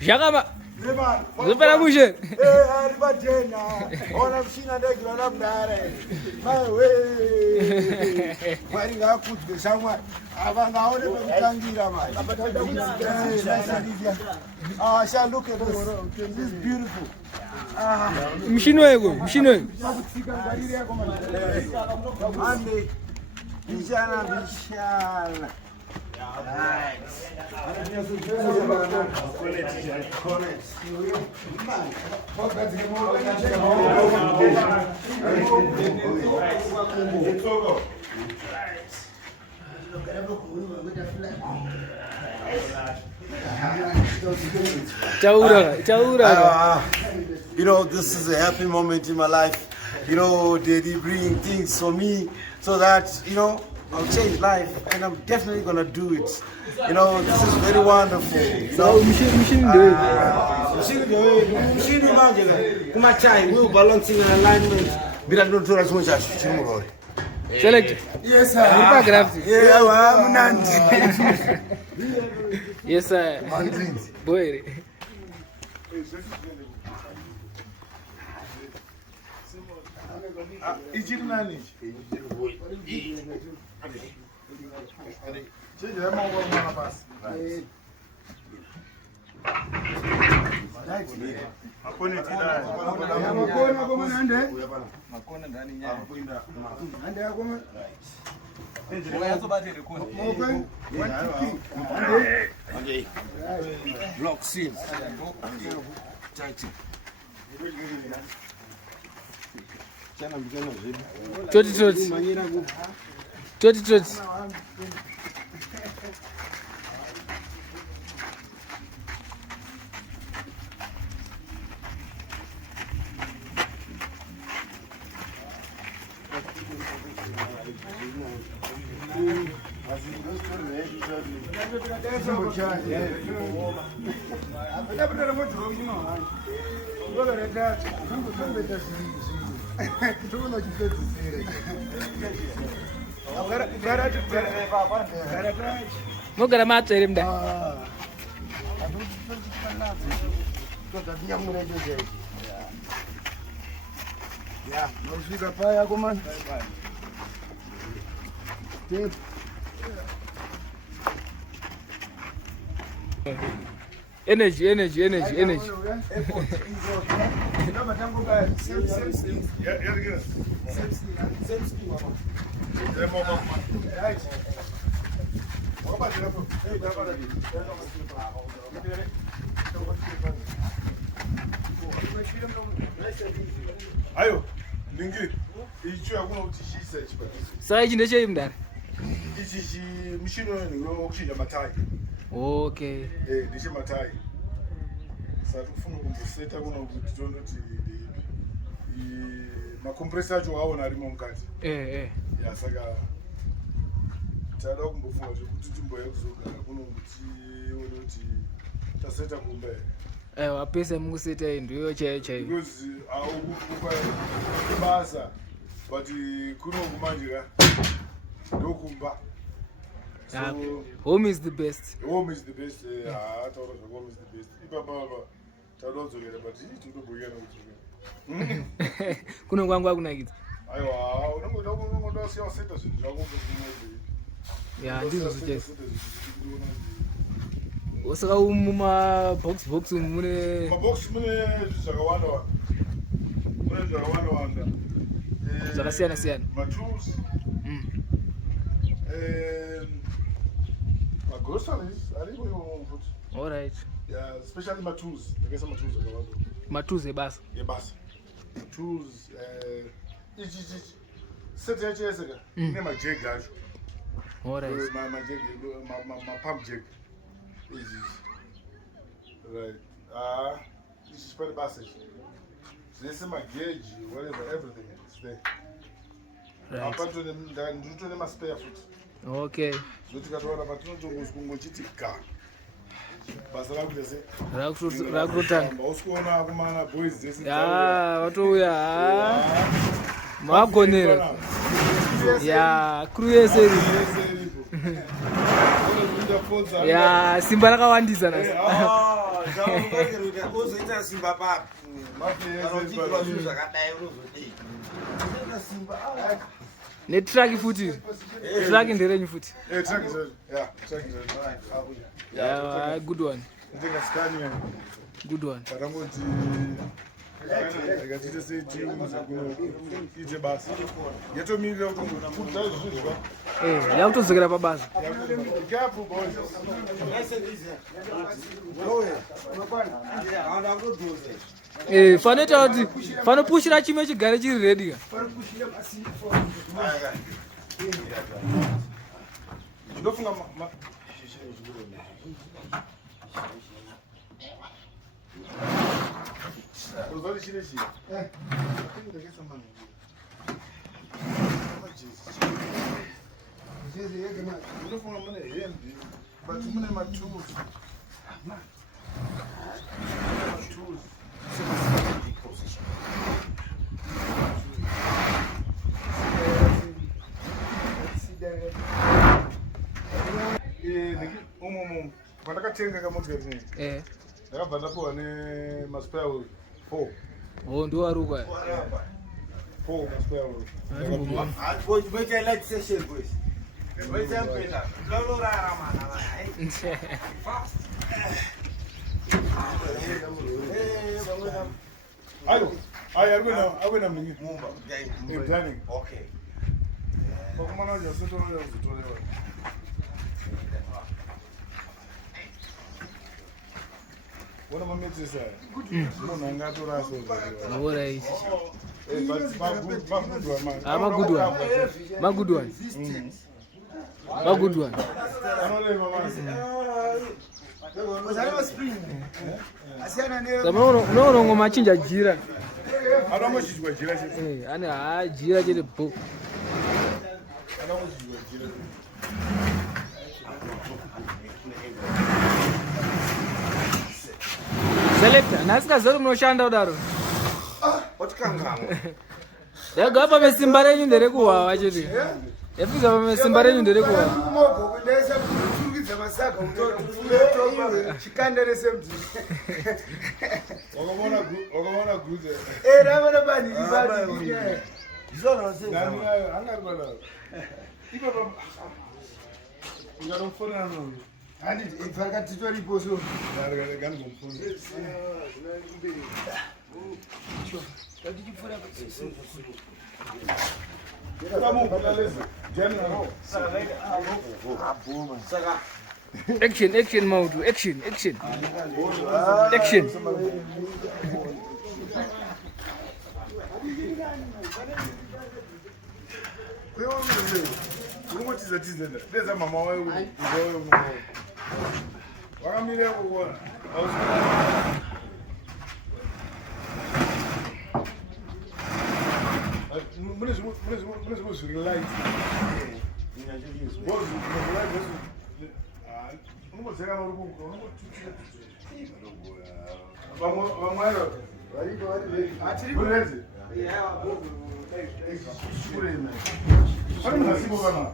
Shakama. Zupera mushe. Aribadena. Ona mshina ndege na Mbare. Mawe. Kwani ngakudwe shamwa. Abangaone bekutangira man. Shall look at this. This is beautiful. Mshino yego. Ande. Bishana. You know, this is a happy moment in my life. You know, they bring things for me so that, you know, I'll change life, and I'm definitely gonna do it. You know, this is very wonderful. So, machine we're balancing an alignment. Select. Yes, sir. Yeah, I'm Yes, sir. Boy. Block seal. Toti. Mogara matsere mda. Yeah, no sugar pie, man. Energy. Ayo, ningi, ichi yakuna kuti research but. Saka ichi ndeche Mbare. Ichi mishino ni wokuchinja matayi. Okay. Ndiche matayi. Saka kufuna kumboseta kuno kuti tonoti makompressor acho waona arimo mukati. Ya saka tada kumbofunga kuti timboya kuzogara kuno kuti one kuti taseta kumbe. Wapesa munguseta ndiyo chaiyo. Because akukupa basa but kuno kumandira ndokumba. So home is the best. Home is the best. Home is the best. Ipapa tadozogera but tinoboyana kuti. Kuno kwangu akunakidza. Aiwa, unongoda siya seta zvinhu zvako kuti. Ya ndizvo zvichese. Osaka muma box mune mabox mune zvakawanda. Mune zvakawanda. Zvakasiyana. Matools. Groceries, aripo futhi. All right. Yeah, especially matools. Ngeke matools akawanda. Matools ebasa. Yebasa. Tools ichi set yacho ka. Ine majig acho. All right. My jig, my pump jig. Easy. Right. This is pretty basic. This is my gauge, whatever, everything is there. Right. Apart from them, there are no spare foot. Okay. So you got one about no car. Rakutan. Ya, watu ya. Magonera. Ya, crew yeseri. Ya, simba rakawandisa nasi. Uzoita simba papi. Netraki futi. Traki nderenyu futi. Track is yeah, track is Yeah, good one. I think that's Kanye. Good one. But I'm going to say to you, DJ Bass. You told me that Yakutozokera pabasa. be careful, boys. Faneta kuti fanopushira chimwe chigare chiri ready. Ndofunga uzali chile chile. Ndofunga mune hendi, but mune matools. Pandakatenga kamotokari nei ndakabva ndapuwa nemaspare wheel 4. Oh, ndo arukwa. 4 maspare wheel. Ayo, akwena mningi. Mdani. Okay. Pakumana ujasotolewa uzitolewa. What am I meant to say? No, I'm not going My good one. My good one. No, ngomachinja jira. I don't want you to jira. Ana jira chete bo. I don't want you to jira. Selector, nasikazori munoshanda kudaro. Otikangamwa. Ndega pamesimba renyu nderekuwawa chete. Yafiza pamesimba renyu nderekuwawa. Mogo kundaisa kuturukidza masaga utoto chikandere semti. Wakamona guze. Ramana bani libadi. Zona sasa. Nani angari bala. Ipa baba. Ungarofona nani? Handi ifakati toripo so. Gani ngomfuna. Action, Mado. Action. There's mama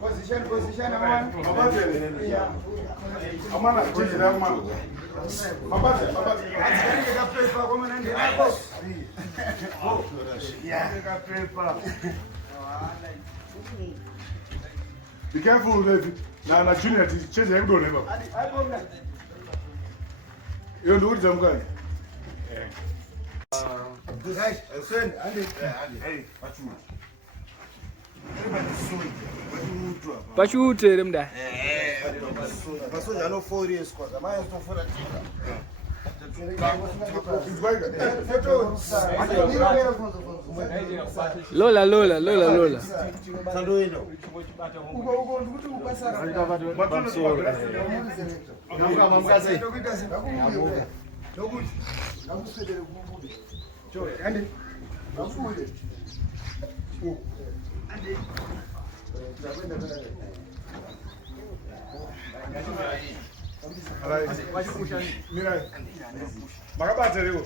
Position be careful, Levi. Now, Junior, change the go never. You know what I'm going? Pachute remda. Pasoja no 4 years kwa zamani tofora tika. Lola. Sandoino. Mira. Makabate leo.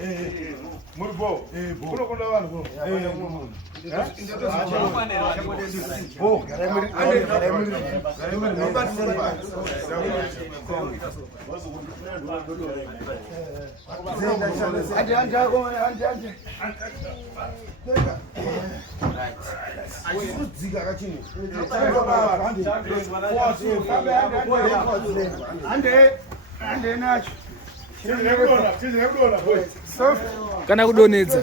Muri bo. Kuno konda vanhu. Kana kudonedza.